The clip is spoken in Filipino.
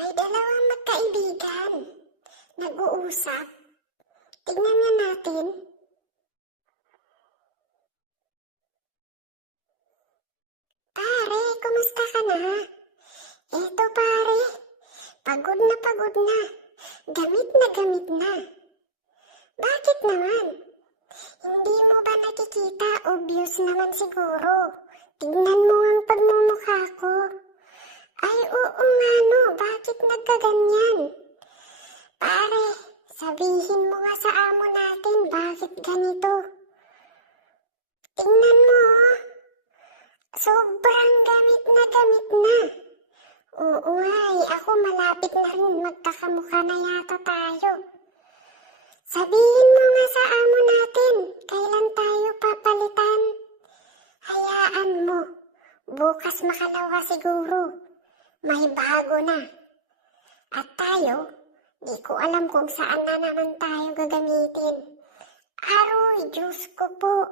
May dalawang magkaibigan. Nag-uusap. Tignan nga natin. Pare, kumusta ka na? Eto pare, pagod na pagod na. Gamit na gamit na. Bakit naman? Hindi mo ba nakikita? Obvious naman siguro. Tignan mo ang pagmumukha ko. Ay, oo nga no, bakit nagkaganyan? Pare, sabihin mo nga sa amo natin, bakit ganito? Tingnan mo, oh. Sobrang gamit na gamit na. Oo nga, ako malapit na rin magkakamukha na yata tayo. Sabihin mo nga sa amo natin, kailan tayo papalitan? Hayaan mo, bukas makalawa siguro. May bago na. At tayo, di ko alam kung saan na naman tayo gagamitin. Aroy, Diyos ko po.